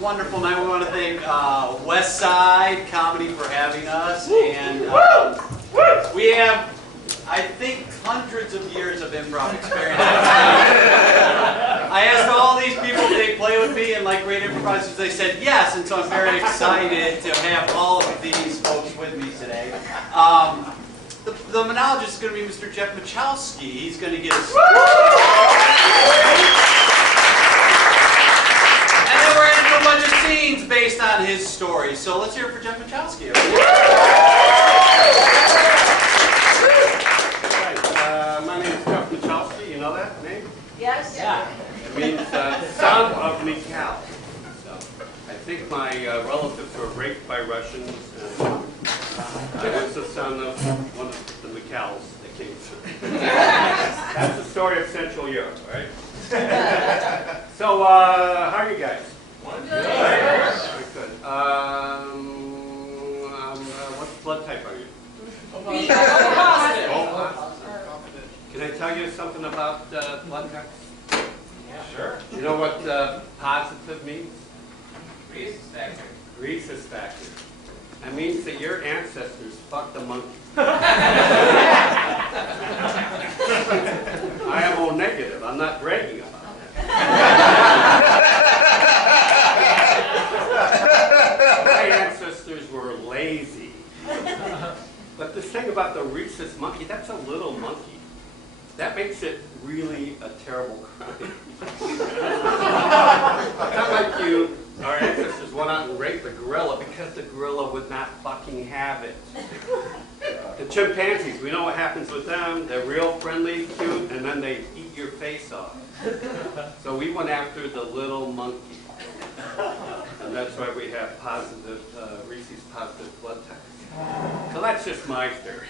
wonderful night. We want to thank West Side Comedy for having us. And we have, I think, hundreds of years of improv experience. I asked all these people if they'd play with me, and like great improvisers, they said yes. And so I'm very excited to have all of these folks with me today. The monologist is going to be Mr. Jeff Michalski. He's going to get us. And then we're going to do a bunch of scenes based on his story. So let's hear it for Jeff Michalski. My name is Jeff Michalski. You know that name? Yes. Yeah. It means son of Michal. So I think my relatives were raped by Russians. And I was the son of one of the Michals that came through. That's the story of Central Europe, right? So, how are you guys? Good. Very good. What blood type are you? Positive. Can I tell you something about blood types? Yeah, sure. You know what positive means? Rhesus factor. Rhesus factor. That means that your ancestors fucked a monkey. I am O negative. I'm not bragging about it. My ancestors were lazy. But this thing about the rhesus monkey, that's a little monkey. That makes it really a terrible crime. It's not like our ancestors went out and raped the gorilla because the gorilla would not fucking have it. The chimpanzees, we know what happens with them. They're real friendly, cute, and then they eat your face off. So we went after the little monkey. And that's why we have positive, Reese's positive blood types. So that's just my theory.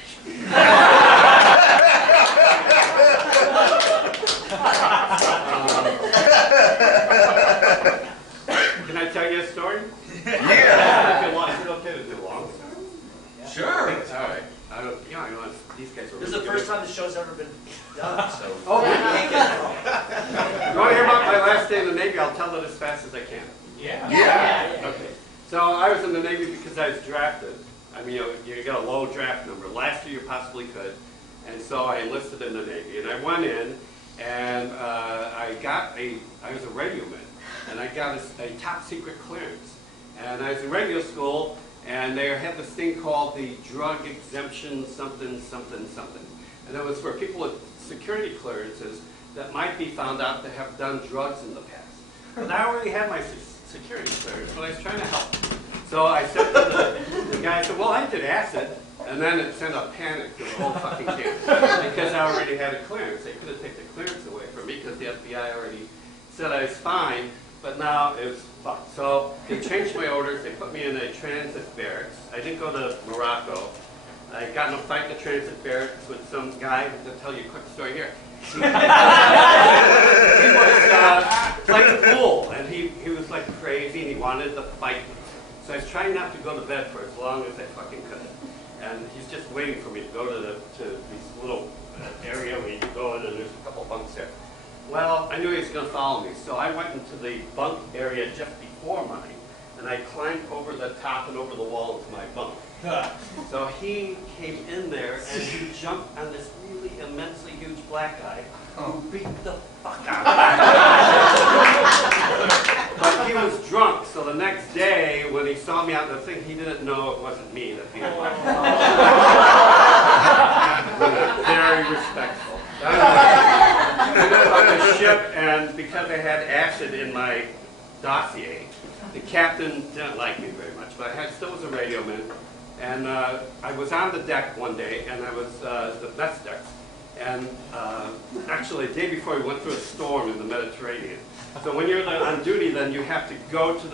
Can I tell you a story? Yeah. Is it okay to do a long story? Sure. All right. I know these guys are. This is the first time the show's ever been done, so. Oh, you want to hear about my last day in the Navy? I'll tell it as fast as I can. Yeah. Okay. So I was in the Navy because I was drafted. I mean, you got a low draft number. Last year you possibly could. And so I enlisted in the Navy. And I went in, and I was a radio man. And I got a top secret clearance. And I was in radio school, and they had this thing called the drug exemption something, something, something. And it was for people with security clearances that might be found out to have done drugs in the past. But I already had my security clearance, but I was trying to help. So I said to the guy, I said, well, I did acid. And then it sent a panic to the whole fucking camp because I already had a clearance. They could have taken the clearance away from me because the FBI already said I was fine, but now it was fucked. So they changed my orders. They put me in a transit barracks. I didn't go to Morocco. I got in a fight in the transit barracks with some guy. I'll tell you a quick story here. He was like a fool, and he was like crazy, and he wanted to fight me. So I was trying not to go to bed for as long as I fucking could. And he's just waiting for me to go to this little area where you go in and there's a couple bunks there. Well, I knew he was going to follow me, so I went into the bunk area just before mine, and I climbed over the top and over the wall into my bunk. So he came in there and he jumped on this really immensely huge black guy who beat the fuck out of me. But he was drunk, so the next day when he saw me out in the thing, he didn't know it wasn't me that beat him up. Very respectful. I went on the ship, and because I had acid in my dossier, the captain didn't like me very much, but I still was a radio man. And I was on the deck one day, and I was the mess decks. And actually, the day before, we went through a storm in the Mediterranean. So when you're on duty, then you have to go to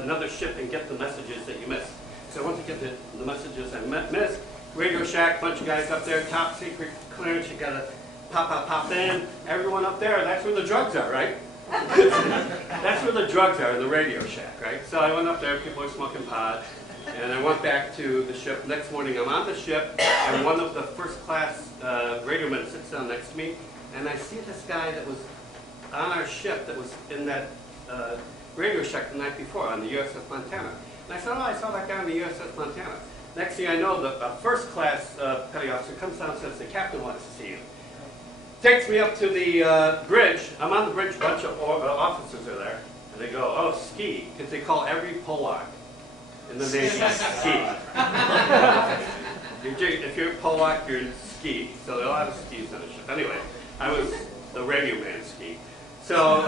another ship and get the messages that you missed. So I went to get the messages I missed. Radio Shack, bunch of guys up there, top secret clearance. You got to pop in. Everyone up there, that's where the drugs are, right? That's where the drugs are, in the Radio Shack, right? So I went up there, people were smoking pot. And I went back to the ship. Next morning, I'm on the ship, and one of the first class radio men sits down next to me, and I see this guy that was on our ship that was in that radio shack the night before on the USS Montana. And I said, oh, I saw that guy on the USS Montana. Next thing I know, the first class petty officer comes down and says, the captain wants to see you. Takes me up to the bridge. I'm on the bridge, a bunch of officers are there. And they go, oh, ski, because they call every Polak in the Navy ski. If you're Polak, you're ski. So there are a lot of skis on the ship. Anyway, I was the radio man ski. So,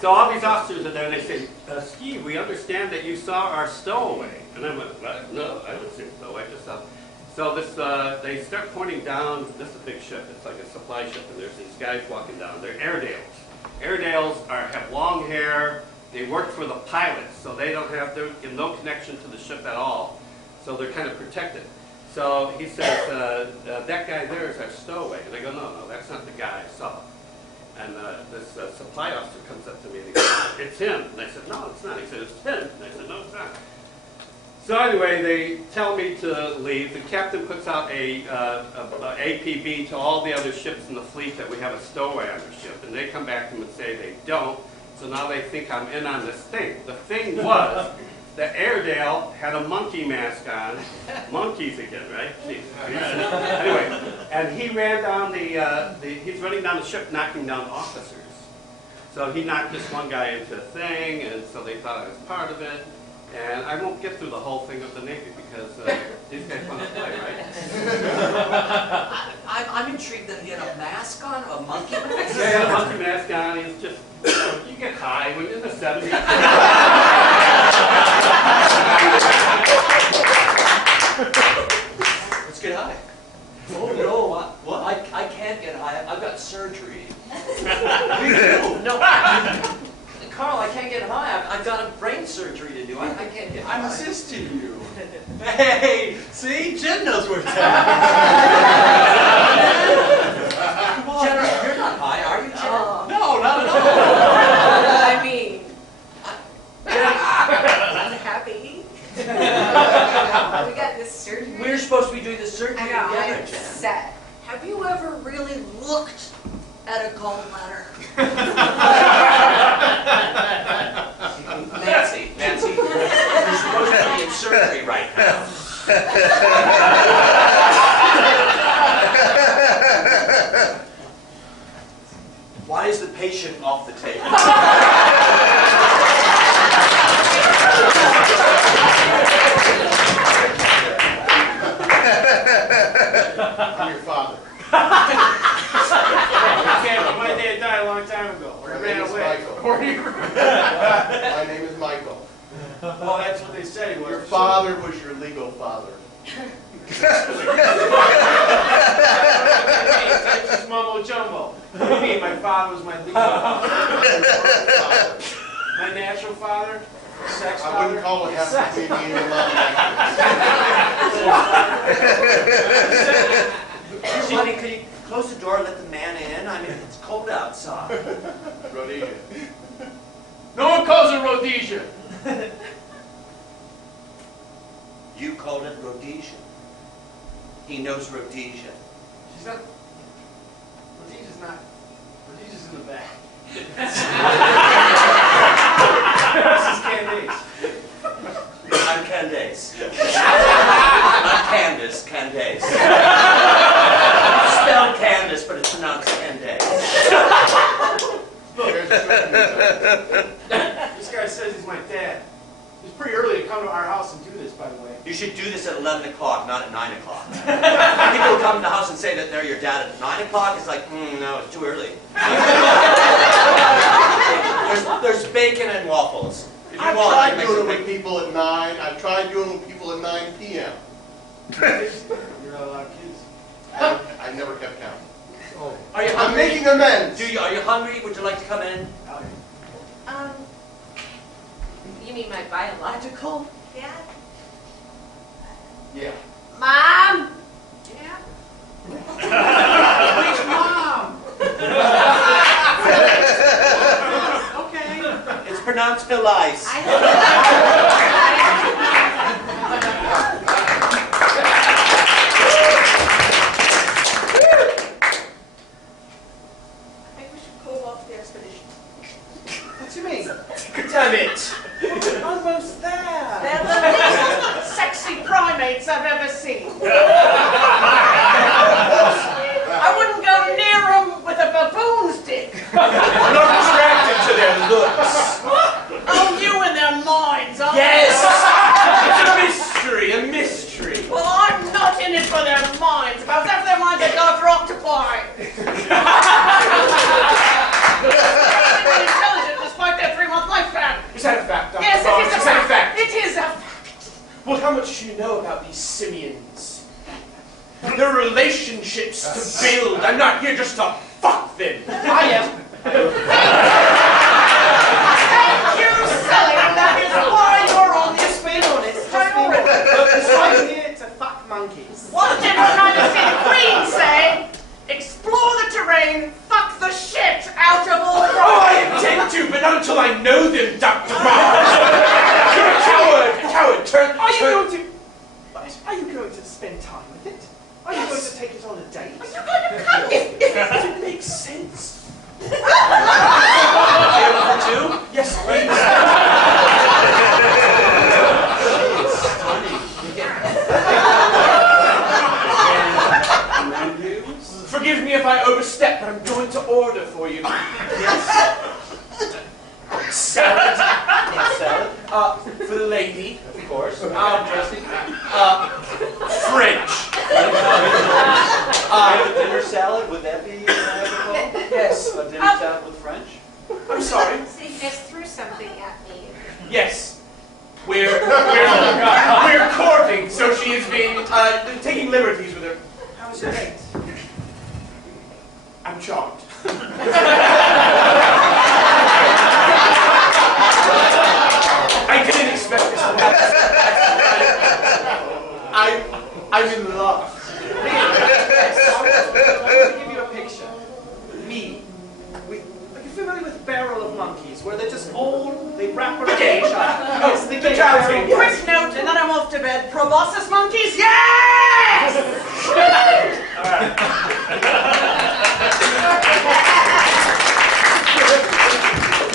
so all these officers are there, and they say, Ski, we understand that you saw our stowaway. And I'm like, what? No, I didn't see a stowaway, I just saw. So this, they start pointing down. This is a big ship. It's like a supply ship, and there's these guys walking down. They're Airedales. Airedales have long hair. They work for the pilots, so they don't have no connection to the ship at all. So they're kind of protected. So he says, that guy there is our stowaway. And I go, no, that's not the guy I saw. And this supply officer comes up to me and he goes, it's him. And I said, no, it's not. He said, it's him. And I said, no, it's not. So anyway, they tell me to leave. The captain puts out a APB to all the other ships in the fleet that we have a stowaway on their ship. And they come back to him and say they don't. So now they think I'm in on this thing. The thing was that Airedale had a monkey mask on. Monkeys again, right? Jeez. Anyway, and he ran down he's running down the ship knocking down officers. So he knocked this one guy into a thing, and so they thought I was part of it. And I won't get through the whole thing of the Navy because these guys want to play, right? I'm intrigued that he had a mask on, a monkey mask? Yeah, he had a monkey mask on. He's just, you get high when you're in the 70s. Let's get high. Oh no, what? I can't get high. I've got surgery. No, Carl, I can't get high. I've got a brain surgery to do. I can't get high. I'm assisting you. Hey, see? Jen knows where it's at. Come on. Jenna, you're not high, are you, Jenna? No, not at all. I mean, I'm happy. We got this surgery. We're supposed to be doing this surgery I know, together, I'm Jenna. upset. Have you ever really looked at a gallbladder? Nancy, you're supposed to be in surgery right now. Why is the patient off the table? I'm your father. My dad died a long time ago. Or he ran away. Or he My name is Michael. Well, that's what they said he was. Your father was your legal father. That's just mumbo jumbo. What do you mean my father was my legal father? My natural father? Sex father? I wouldn't call it half between me and love. Honey, could you close the door and let the man in? I mean, it's cold outside. Rhodesia. No one calls it Rhodesia. You called it Rhodesia. He knows Rhodesia. She's not. Rhodesia's not. Rhodesia's in the back. This is Candace. I'm Candace. I'm Candace, Candace. Spelled Candace, but it's pronounced Candace. There's the This guy says he's my dad. It's pretty early to come to our house and do this, by the way. You should do this at 11 o'clock, not at 9 o'clock. People come to the house and say that they're your dad at 9 o'clock. It's like, no, it's too early. There's bacon and waffles. If you I've want, tried make doing some it with people at 9. I've tried doing it with people at 9 p.m. You're not allowed kids. I never kept count. Are you I'm hungry? making amends. Are you hungry? Would you like to come in? You mean my biological dad? Yeah. Mom! Yeah? Which mom? Okay. It's pronounced Felice. I think we should go off the expedition. What do you mean? Damn it! Almost there. They're the least sexy primates I've ever seen. I wouldn't go near them with a baboon's dick. I'm not attracted to their looks. Oh, you and their minds, aren't Yes! you? It's a mystery. Well, I'm not in it for their minds. If I was after their minds, I'd go after octopi. They're intelligent despite their 3-month lifespan. Is that a fact, Dr. Yes, Barnes? it is a Is that a fact. fact? It is a fact. Well, how much do you know about these simians? Their relationships to build. I'm not here just to fuck them. I am. Thank you, Sally. That is why you're on this honest priority. I'm here to fuck monkeys. What did Her Majesty the Queen say? Explore the terrain, fuck the shit out of all Oh, I intend to, but not until I know them, Dr. Barnes. You're a coward. A coward. Are you going to spend time with it? Are you going to take it on a date? Are you going to cut it? Does it make sense? Table for two? Yes, please. Forgive me if I overstep, but I'm going to order for you. Yes. Salad. Salad. For the lady, of course. Dressing. French. A dinner salad, would that be applicable? Yes. A dinner salad with French? I'm sorry. So you just threw something at me. Yes. We're courting, so she is being taking liberties with her. How's your date? I'm charmed. I didn't expect this to happen. I'm in love. I want to give you a picture. Me. Are you familiar with Barrel of Monkeys, where they're just all, they wrap around each other? Yes, the game. drowsy. Quick note, and then I'm off to bed. Proboscis monkeys? Yes!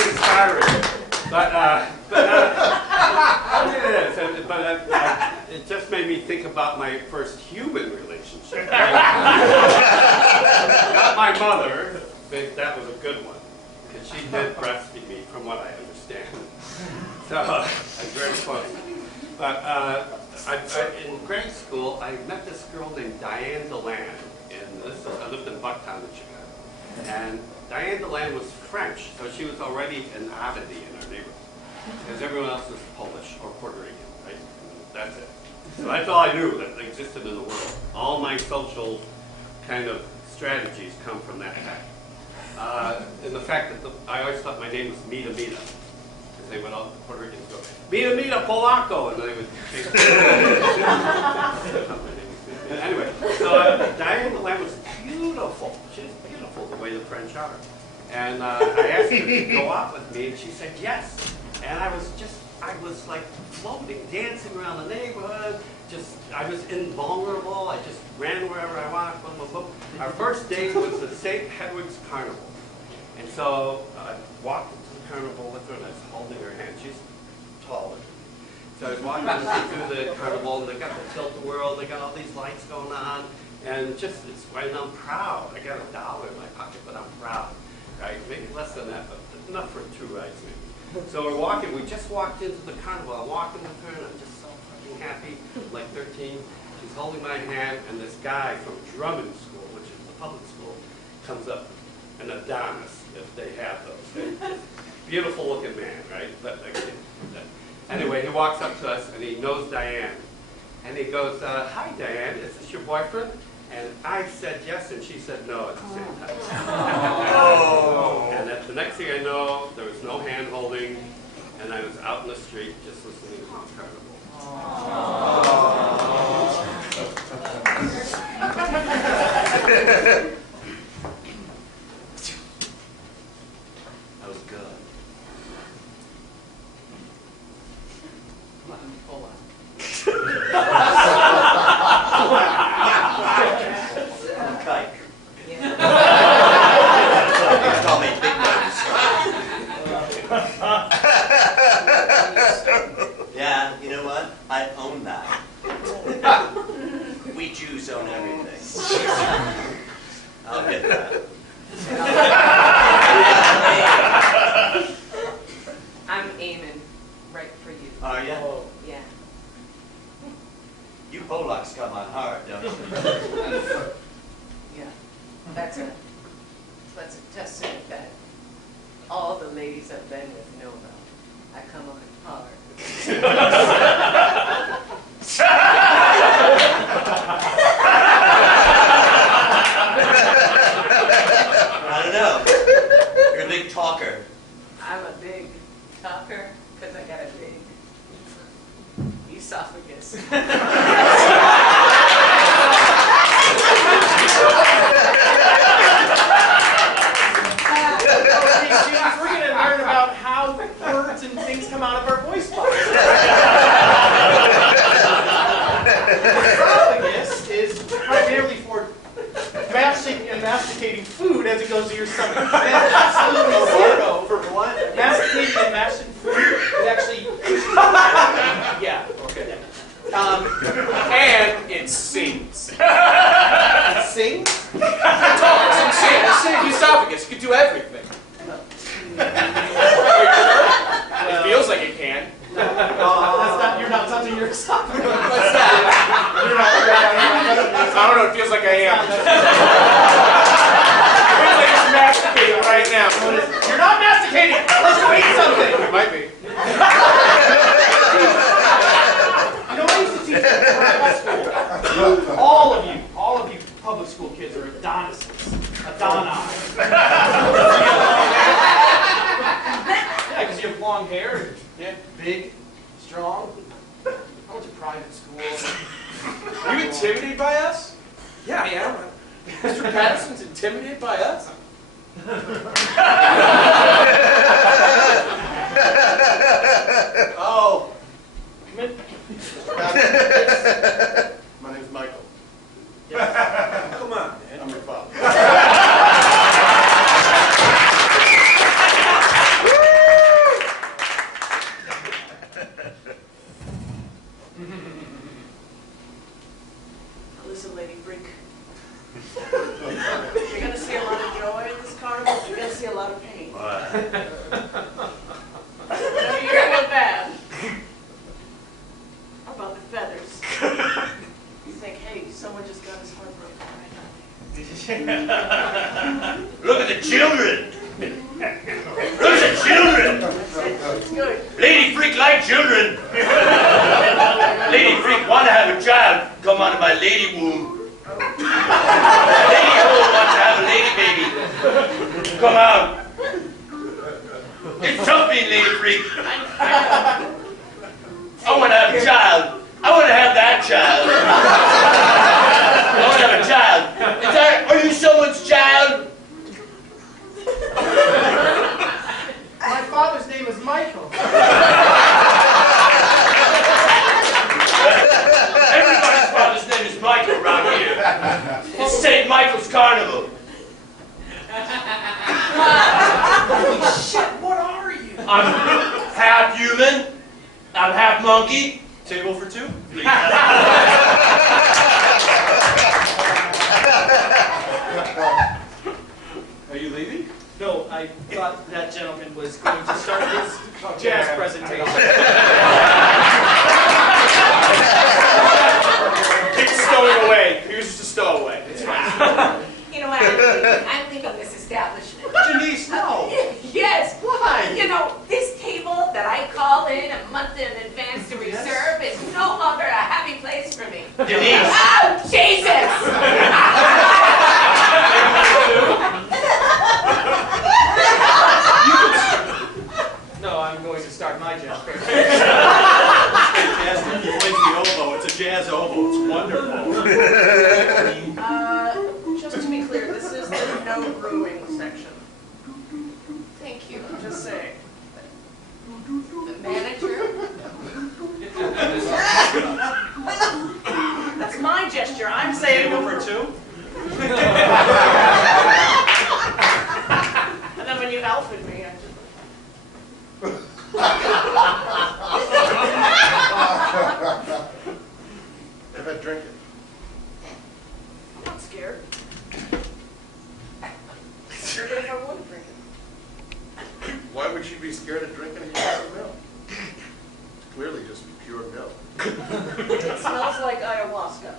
Inspiring. But it just made me think about my first human relationship. Not my mother, but that was a good one. Because she did breastfeed me, from what I understand. So, it's very funny. But in grade school, I met this girl named Diane DeLand. I lived in Bucktown, Michigan. And Diane DeLand was French, so she was already an oddity in our neighborhood. Because everyone else was Polish or Puerto Rican, right? That's it. So that's all I knew that existed in the world. All my social kind of strategies come from that fact. And the fact that I always thought my name was Mita Mita. Because they would all, the Puerto Ricans go, Mita Mita Polacco, and they would change Anyway, so Diane DeLand was beautiful. She's beautiful the way the French are. And I asked her to go out with me, and she said yes. And I was like floating, dancing around the neighborhood. I was invulnerable. I just ran wherever I wanted. Boom, boom, boom. Our first date was the St. Hedwig's Carnival. And so I walked into the carnival with her, and I was holding her hand. She's taller than me. So I was walking through the carnival, and they got the tilt-a-whirl, they got all these lights going on, and I'm proud. I got $1 in my pocket, but I'm proud, right? Maybe less than that, but enough for 2 rides, maybe. So we just walked into the carnival. I'm walking with her, and I'm just so fucking happy, like 13. She's holding my hand, and this guy from Drummond School, which is the public school, comes up, an Adonis, if they have those. Beautiful looking man, right? Anyway, he walks up to us, and he knows Diane. And he goes, hi, Diane, is this your boyfriend? And I said yes, and she said no at the same time. Oh. And the next thing I know, there was no hand holding, and I was out in the street just listening to the carnival. That was good. Hold on. Kike. Call me Big Nose. that own that. We Jews own everything. I'll get that. I'm aiming right for you. Are ya? Yeah. You Polacks come on hard, don't you? Yeah. That's a testament that all the ladies I've been with know about. I come on hard. I don't know. You're a big talker. I'm a big talker because I got a big esophagus. We're going to learn about how words and things come out of our voice box. Esophagus is primarily for masticating food as it goes to your stomach. That's absolutely zero. For what? Masticating and mashing food is actually... Yeah. Okay. And it sings. It sings? It talks and sings. Esophagus, you can do everything. Are you sure? It feels like it can. You're not touching your esophagus. What's that? I don't know, it feels like I am. It feels like it's masticating right now. You're not masticating unless you eat something. It might be. You know, I used to teach in private school. All of you public school kids are Adonises. Adonai. Yeah, because you have long hair. Yeah, big, strong. I went to private school. Are you intimidated by us? Yeah, I am. Mr. Patterson's intimidated by us? Oh, Come in. my name's Michael. Come on, man. I'm your father. Listen, Lady Freak. You're going to see a lot of joy in this carnival. You're going to see a lot of pain. What? You're going bad. How about the feathers? You think, hey, someone just got his heart broken right now. Look at the children! Look at the children! It's good. Lady Freak like children! Lady Freak want to have a child, come out of my lady womb. Lady hole wants to have a lady baby. Come out. It's tough being Lady Freak. I want to have a child. I want to have that child. I want to have a child. Are you someone's child? My father's name is Michael. Everybody's father's name is Michael around here. It's St. Michael's Carnival. Holy shit, what are you? I'm half human. I'm half monkey. Table for two? Are you leaving? No, I thought that gentleman was going to start his jazz presentation. Keep stowing away. Here's just a stowaway. It's fine. You know what? I'm leaving this establishment. Janice, no. Yes. Why? You know, this table that I call in a month in advance to reserve is no longer a happy place for me. Denise. Oh, Jesus! No, I'm going to start my jazz presentation. Fantastic. He plays the oboe. It's a jazz oboe. It's wonderful. Just to be clear, this is the no brewing section. Thank you. I'm just saying. The manager. That's my gesture. I'm saying. Table for two? And then when you alphaed me, I just. drinking? I'm not scared. Scared if I wouldn't drink it. Why would you be scared of drinking a glass of milk? It's clearly just pure milk. It smells like ayahuasca.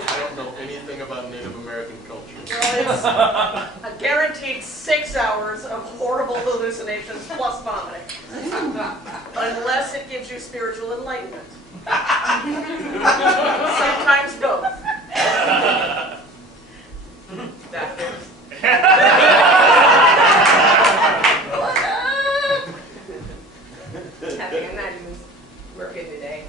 I don't know anything about Native American culture. Well, it's a guaranteed 6 hours of horrible hallucinations plus vomiting. Unless it gives you spiritual enlightenment. Sometimes both. That is. Happy I'm not even working today.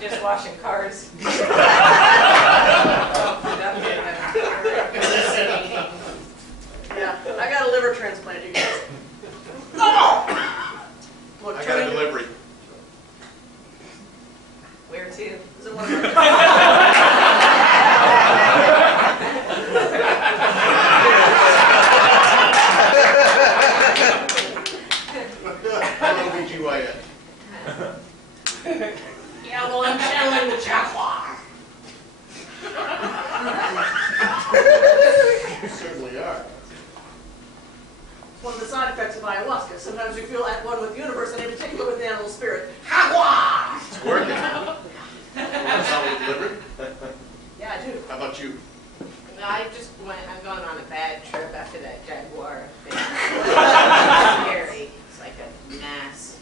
Just washing cars. Yeah, I got a liver transplant, you guys. Look, I got a delivery. Where to? Is it one of my... How long did you wait? Yeah, well, I'm channeling the Jaguar. You certainly are. It's one of the side effects of ayahuasca. Sometimes you feel at one with the universe, and in particular with the animal spirit. It's working. That's how we delivered. Yeah, I do. How about you? I'm going on a bad trip after that Jaguar thing. It's scary. It's like a mass.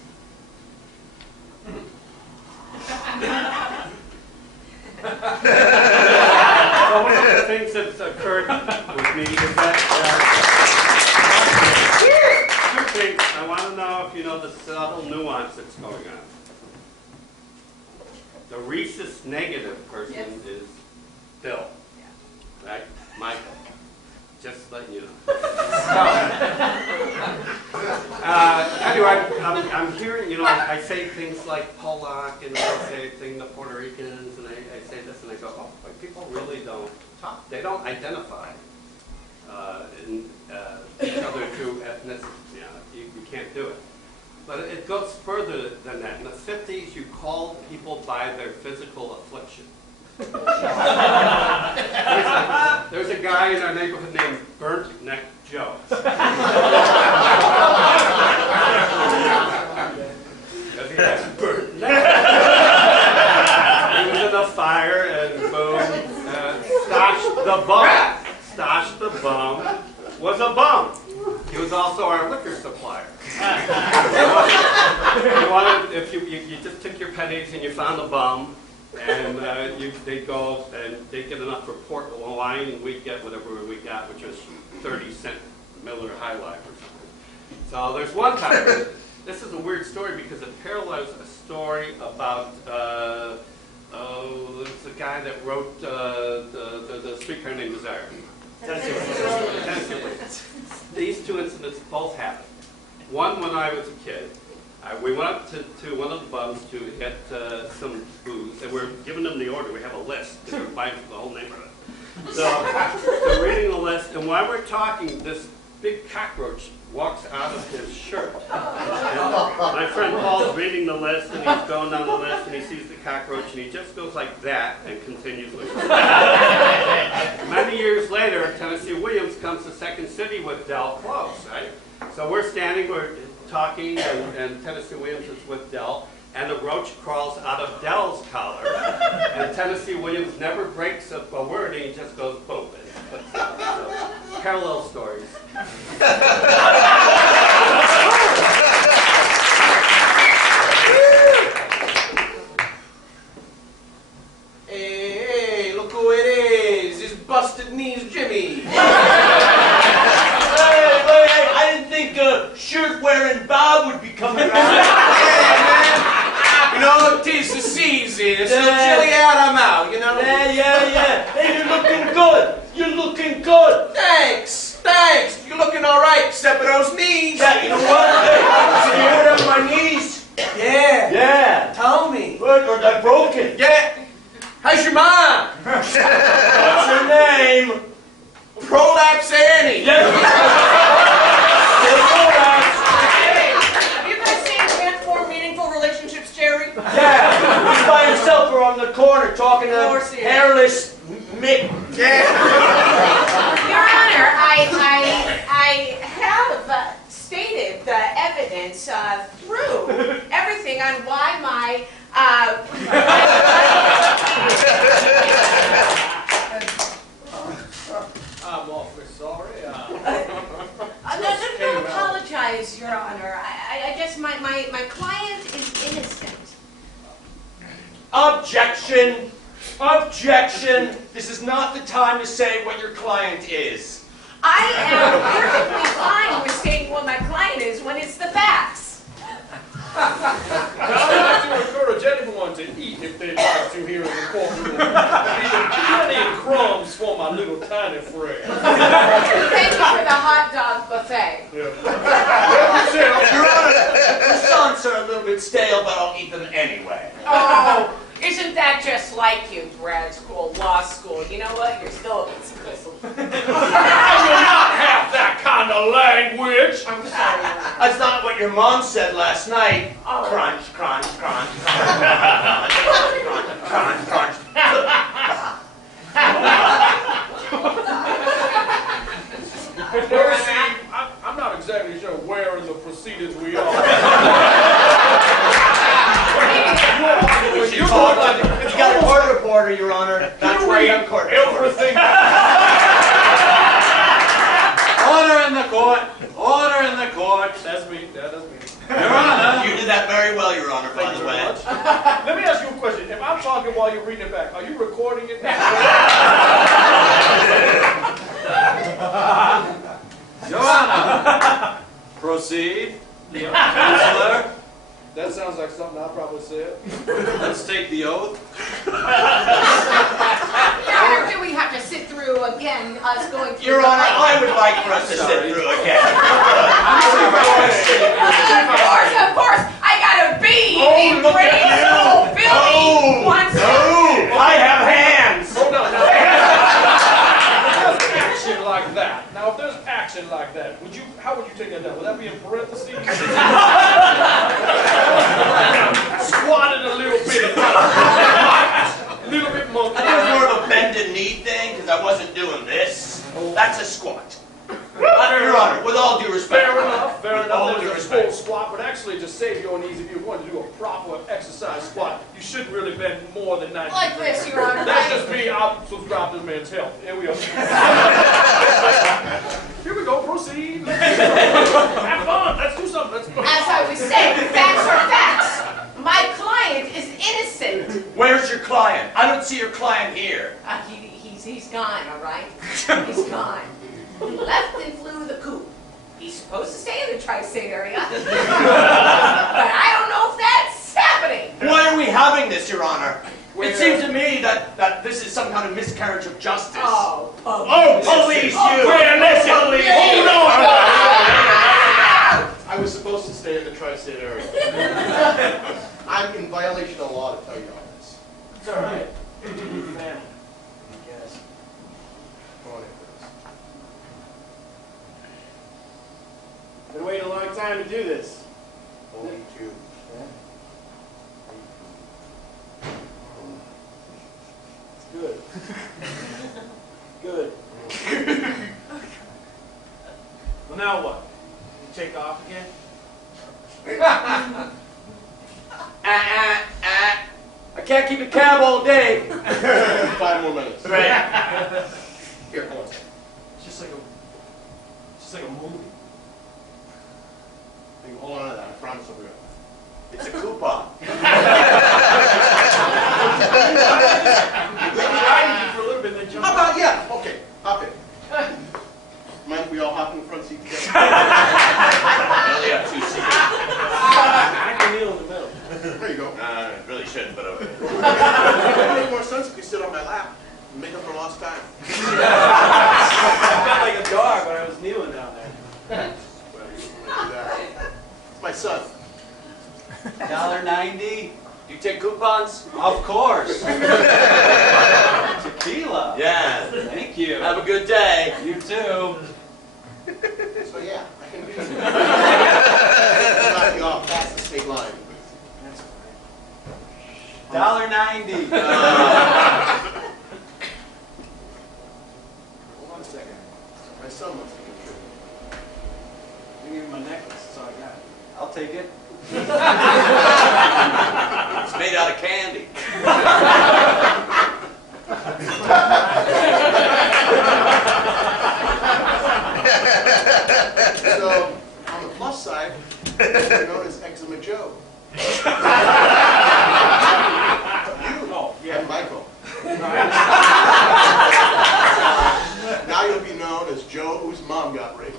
Well, one of the things that's occurred with me is that two things. I want to know if you know the subtle nuance that's going on. The rhesus negative person is Bill, right? Michael. Just letting you know. Anyway, I'm hearing, I say things like Polak, and I say things to Puerto Ricans, and I say this, and I go, oh, but people really don't talk. They don't identify each other through ethnicity. You can't do it. But it goes further than that. In the 50s, you called people by their physical affliction. There's a guy in our neighborhood named Burnt Neck Joe. Because he has burnt neck. He was in a fire and boom, Stosh the bum was a bum. He was also our liquor supplier. If you just took your pennies and you found a bum, and they'd go and they'd get enough for port wine, and we'd get whatever we got, which was 30-cent Miller High Life or something. So there's one time, this is a weird story because it parallels a story about there's a guy that wrote the Streetcar Named Desire. These two incidents both happened. One when I was a kid. We went up to one of the bums to get some booze, and we're giving them the order. We have a list. We're buying for the whole neighborhood. So reading the list, and while we're talking, this big cockroach walks out of his shirt. And my friend Paul's reading the list, and he's going down the list, and he sees the cockroach, and he just goes like that and continues with it. Many years later, Tennessee Williams comes to Second City with Del Close, right? So we're standing, we're talking, and Tennessee Williams is with Del, and the roach crawls out of Del's collar, and Tennessee Williams never breaks a word, and he just goes boom. So, parallel stories. Hey, look who it is. It's Busted Knees Jimmy. Hey, I didn't think shirt-wearing Bob would be coming around. Hey, man. You know, 'tis the season. It's so chilly out, I'm out, you know? Yeah. Hey, you're looking good. You're looking good. Thanks. You're looking all right, except for those knees. Yeah, you know what? Hey, you heard of my knees? Yeah. Tell me. Good, or they're broken. Yeah. How's your mom? What's her name? Prolapse Annie. Yeah. Honor, talking to hairless Mick. Your Honor, I have stated the evidence through everything on why my I'm awfully sorry. don't apologize, Your Honor. I guess my client is innocent. Objection! Objection! This is not the time to say what your client is. I am perfectly fine with stating what my client is when it's the facts. I'd like to encourage anyone to eat if they'd like to here in the courtroom. Plenty of crumbs for my little tiny friend. Thank you for the hot dog buffet. Your Honor, the croissants are a little bit stale, but I'll eat them anyway. Oh, isn't that just like you, grad school, law school? You know what? You're still a whistle. I will not have that kind of language. I'm sorry, Your Honor. That's not what your mom said last night. Oh. Crunch, crunch, crunch, crunch, crunch, crunch, Percy, I'm not exactly sure where in the proceedings we are. You got a court reporter, Your Honor. That's where you have court reporter. Everything. Order in the court. Order in the court. That's me. That's me. Your Honor. You did that very well, Your Honor, by the way. Let me ask you a question. If I'm talking while you're reading it back, are you recording it? Your Honor. Proceed. Counselor. That sounds like something I probably said. Let's take the oath. Your Honor, do we have to sit through again us going through Your the Honor, fight? I would like for us to sit through again. Of course, I gotta be Oh, the look at great you. soul Billy once. No, I have hands. Hold on. Now, if there's action like that. Now, if there's action like that, how would you take that down? Would that be in parentheses? Squatted a little bit. A little bit monkey. I think it was more of a bended knee thing, because I wasn't doing this. That's a squat. Your Honor, with all due respect. Fair enough, fair With all enough. due There's a full respect. squat, but actually to save your knees, if you're going to do a proper exercise squat, you shouldn't really bend more than 90 Like this, Your Honor. That's just me. I'll subscribe to the man's health. Here we go. Here we go. Proceed. Have fun. Let's do something. Let's go. As I was saying, facts are facts. My client is innocent. Where's your client? I don't see your client here. He's gone, all right? He's gone. He left and flew the coop. He's supposed to stay in the tri-state area. But I don't know if that's happening. Why are we having this, Your Honor? It seems to me that this is some kind of miscarriage of justice. Oh, police, you! Listen. Police! Hold on. I was supposed to stay in the tri-state area. I'm in violation of law to tell you all this. It's all right. Family, I guess. Come on in, Chris. Been waiting a long time to do this. Only two. It's good. Good. Well, now what? You take off again? I can't keep a cab all day. 5 more minutes. Right. Here, hold on. It's just like a movie. You hold on to that. I promise I'll be right back. It's a coupon. For a little bit, then jump How about, yeah, okay, hop in. Mind if we all hop in the front seat together? I only have 2 seats. I can kneel in the middle. There you go. I really shouldn't, but okay. It would make more sense if you sit on my lap and make up for lost time. I felt like a dog when I was kneeling down there. Well, you might do that. It's my son. $1.90. You take coupons? Of course. Tequila. Yeah. Thank you. Have a good day. You too. So yeah, I can be. Knock you off past the state line. That's $1.90. Hold on a second. My son wants to contribute. You give me my necklace, that's all I got. I'll take it. It's made out of candy. So, on the plus side, you're known as Eczema Joe. Oh, yeah. I'm Michael. Now you'll be known as Joe, whose mom got raped.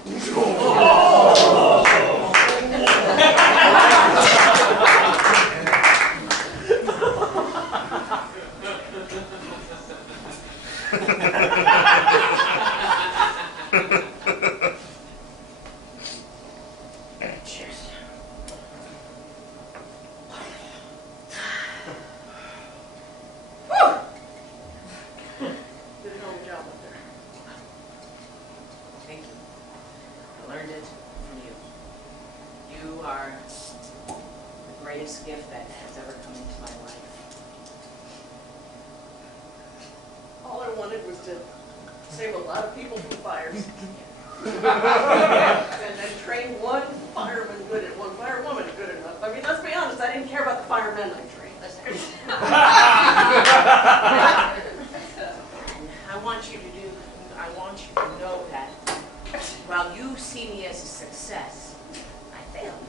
Cheers. Did a hell of a job up there. Thank you. I learned it from you. You are the greatest gift that has ever come into my life. All I wanted was to save a lot of people from fires. And then train one fireman good at one firewoman good enough. I mean, let's be honest, I didn't care about the firemen I trained. I want you to know that while you see me as a success, I failed.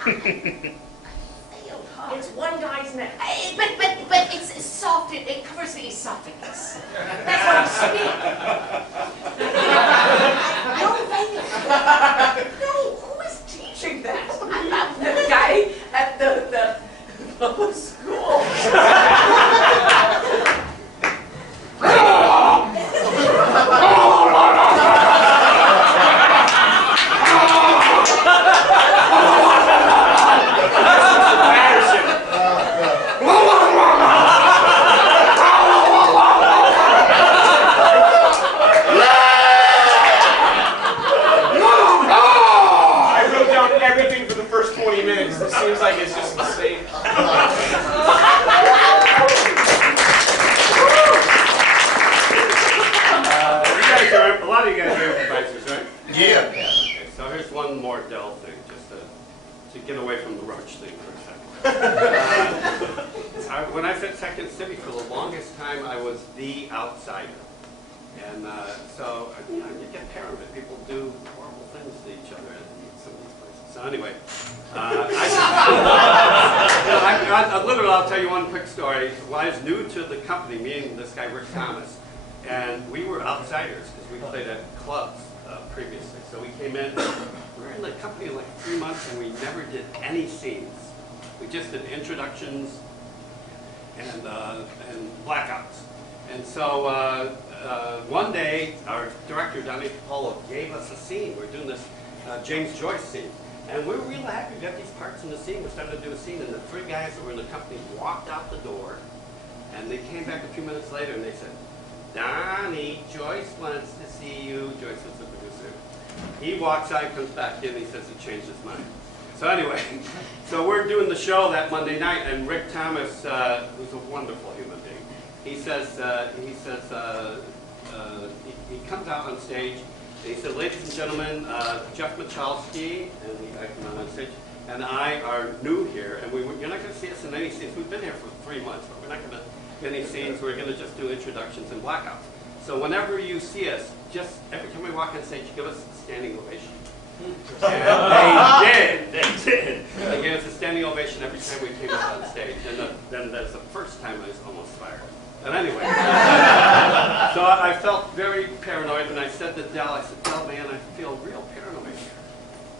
I failed hard. It's one guy's neck. But it's soft. It covers the esophagus. That's what I'm saying. I don't fail. No, who is teaching that? I'm the guy at the school. I wrote down everything for the first 20 minutes. It seems like it's just the same. A lot of you guys are improvisers, right? Yeah. Okay, so here's one more Dell thing, just to get away from the roach thing for a second. When I said Second City, for the longest time, I was the outsider. And so, you know, you get paranoid. People do horrible things to each other in some of these places. So anyway, literally, I'll tell you one quick story. When I was new to the company, me and this guy, Rick Thomas, and we were outsiders because we played at clubs previously. So we came in, we were in the company like 3 months, and we never did any scenes. We just did introductions and blackouts. And so one day, our director, Donnie Capolo, gave us a scene. We're doing this James Joyce scene. And we were real happy we got these parts in the scene. We started to do a scene, and the 3 guys that were in the company walked out the door, and they came back a few minutes later, and they said, Donnie, Joyce wants to see you. Joyce was the producer. He walks out, comes back in, he says he changed his mind. So anyway, so we're doing the show that Monday night, and Rick Thomas, who's a wonderful human being, he comes out on stage, and he said, ladies and gentlemen, Jeff Michalski, and the guy come out on stage, and I are new here, and you're not going to see us in any scenes. We've been here for 3 months, but we're not going to any scenes. We're going to just do introductions and blackouts. So whenever you see us, just every time we walk on stage, give us a standing ovation. And they did. They gave us a standing ovation every time we came up on stage. And then that's the first time I was almost fired. But anyway, so I felt very paranoid, and I said to Del, man, I feel real paranoid here.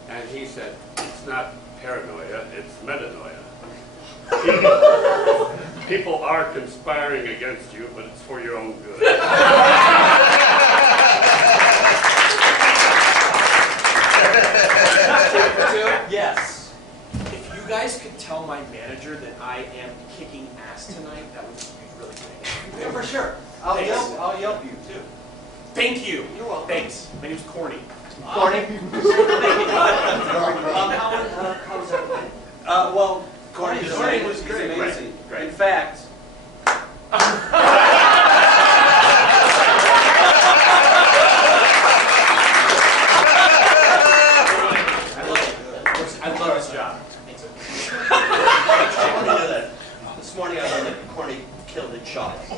And he said, it's not paranoia, it's metanoia. People are conspiring against you, but it's for your own good. Yes. If you guys could tell my manager that I am kicking ass tonight, that would be really great. Yeah, for sure. I'll help you too. Thank you. You're welcome. Thanks. My name's Corny. Corny. How's everything? Well, Corny His name was he's great. amazing. In fact, I love his job. I want to know that. This morning I learned that Corny killed a child. I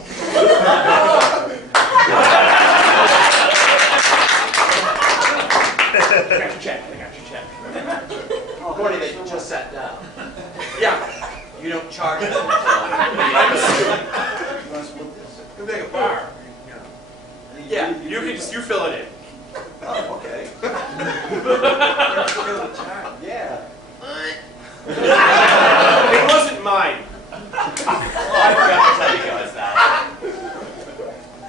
got your check. I got your check. Corny, they just sat down. Yeah. You don't charge them until... I'm assuming. Go make a bar. Yeah, you can just, you fill it in. Oh, okay. Yeah. It wasn't mine. Oh, I forgot to tell you guys that.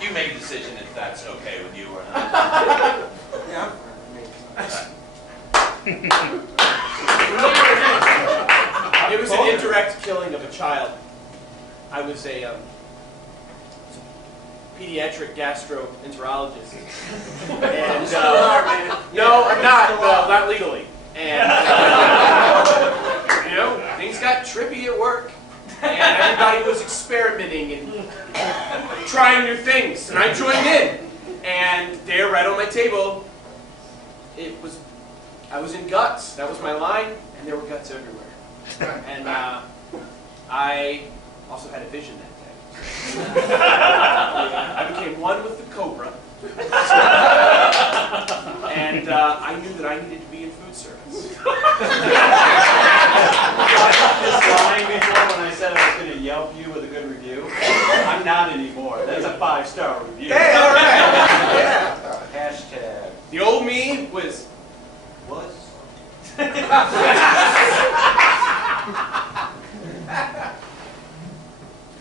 You make a decision if that's okay with you or not. Yeah. It was an indirect killing of a child. I was a pediatric gastroenterologist. And, no, I'm not. Well, not legally. And, you know, things got trippy at work. And everybody was experimenting and trying new things. And I joined in. And there, right on my table, I was in guts. That was my line. And there were guts everywhere. And I also had a vision that day. I became one with the cobra. And I knew that I needed to be in food service. This line before when I said I was going to Yelp you with a good review. I'm not anymore. That's a 5-star review. Hey, all right. Yeah. Hashtag. The old me was. Well,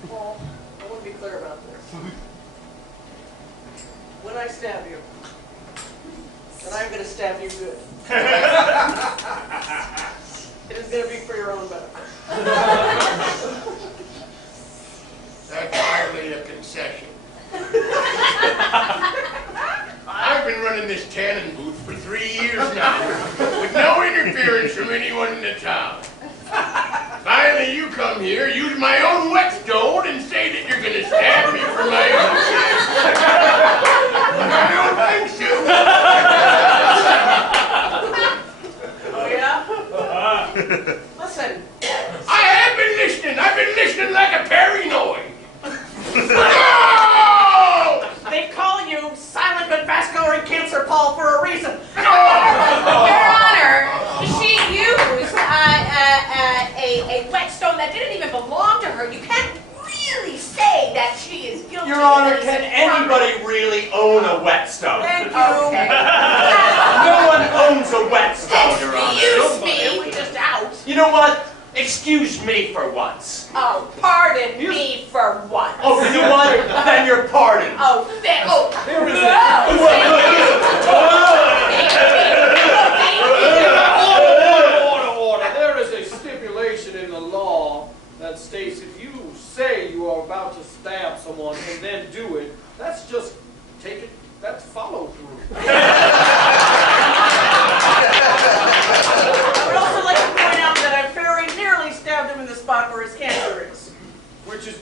I want to be clear about this. When I stab you, and I'm going to stab you good. It is going to be for your own benefit. That's hardly a concession. I've been running this tanning booth for 3 years now, with no interference from anyone in the town. Finally, you come here, use my own whetstone, and say that you're going to stab me for my own sake. I don't think so. Oh, yeah? Listen. I have been listening. I've been listening like a paranoid. No! They call you Silent but fast-going Cancer Paul for a reason. Your Honor, she used a whetstone that didn't even belong to her. You can't really say that she is guilty. Your Honor, of can this anybody really own a whetstone? Thank you. Okay. No one owns a whetstone, Your Honor. Excuse It me. was just out. You know what? Excuse me for once. Oh, pardon me for once. Oh, you know what? Then you're pardoned. Oh, There is order. There is a stipulation in the law that states if you say you are about to stab someone and then do it, that's just take it. That's follow through. I would also like to point out that I very nearly stabbed him in the spot where his cancer is. Which is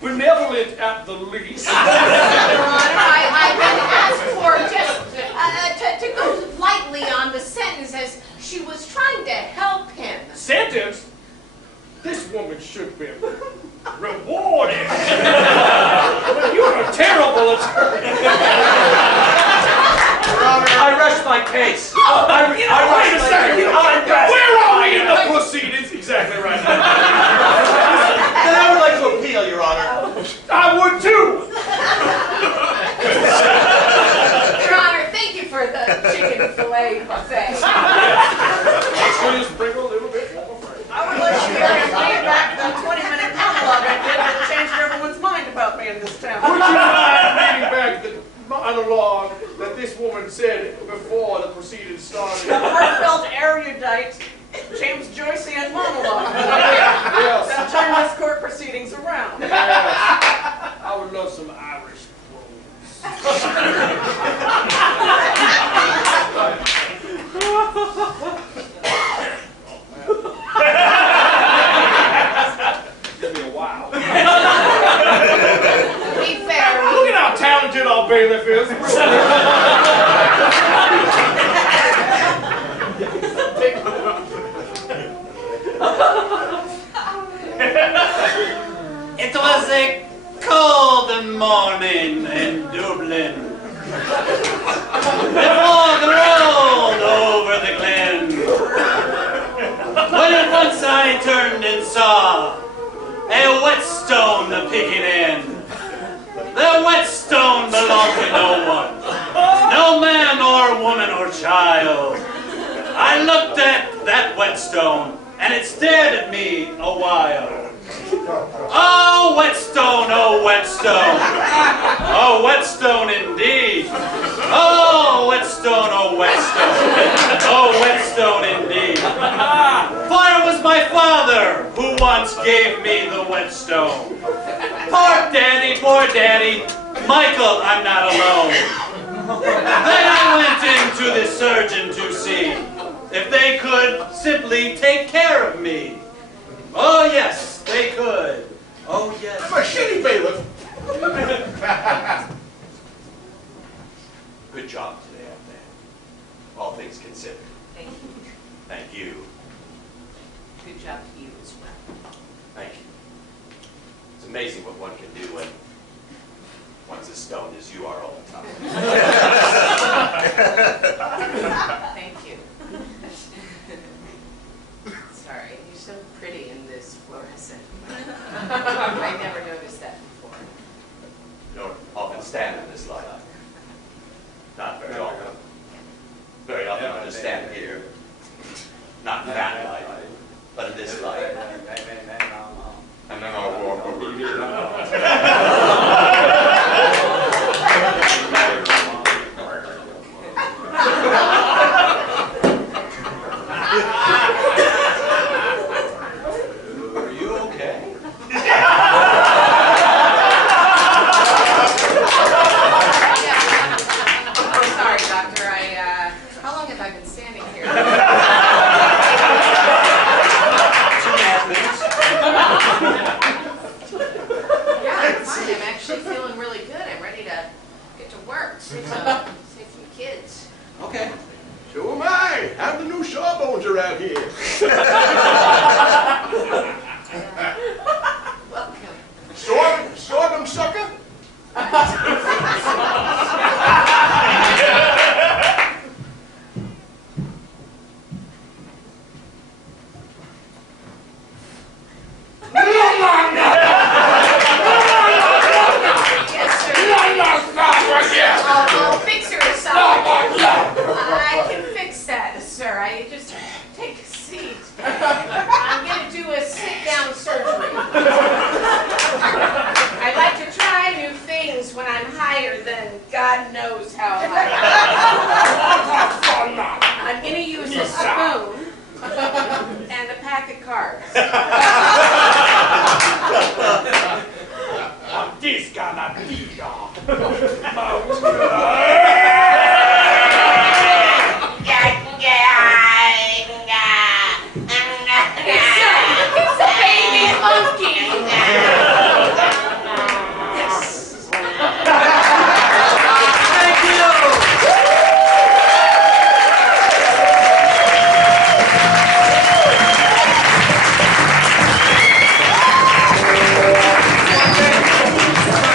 benevolent at the least. Your Honor, I've been asked for just to go lightly on the sentence as she was trying to help him. Sentence? This woman should be rewarded. Well, you're a terrible attorney. I rest my case. Wait a second. Where are we in the proceedings? Exactly right. Then I would like to appeal, Your Honor. I would too. Your Honor, thank you for the chicken fillet buffet. Please sprinkle a little bit more. I would like to hear him bring back the 20-minute monologue I did that changed everyone's mind about me in this town. Would you mind reading back the monologue that this woman said before the proceedings started? The heartfelt, erudite, James Joycean monologue. Yes. That turned this court proceedings around. Yes. I would love some Irish prose. It was a cold morning in Dublin. The fog rolled over the glen. When at once I turned and saw a whetstone picking in. The whetstone belonged to no one. No man or woman or child. I looked at that whetstone and it stared at me a while. Oh, whetstone, oh, whetstone. Oh, whetstone indeed. Oh, whetstone, oh, whetstone. Oh, whetstone indeed. For it was my father who once gave me the whetstone. Poor daddy, Michael, I'm not alone. Then I went into the surgeon to see if they could simply take care of me. Oh, yes, they could. Oh, yes. I'm a shitty bailiff. Good job today out there. All things considered. Thank you. Thank you. Good job to you as well. Thank you. It's amazing what one can do when one's as stoned as you are all the time. Thank you. Sorry, you're so pretty in this fluorescent. I never noticed that before. You don't often stand in this light. Not very often. Very often I just stand here. Not in that light, but in this light. And then I'll walk over to you. Are you okay? I'm sorry, doctor. How long have I been standing here? 2.5 minutes. Yeah, I'm fine. I'm actually feeling really good. I'm ready to get to work. Save some kids. Okay. So am I. Half the new sawbones are out here. Welcome. Sorghum sucker? Yes, sir. I'll fix her a salad. I can fix that, sir. I just take a seat. I'm going to do a sit-down surgery. I like to try new things when I'm higher than God knows how high. I'm going to use a spoon and a pack of cards. This gonna be It's a baby monkey. Thank you.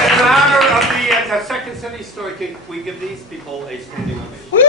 In honor of the Second City story, can we give these people a standing ovation?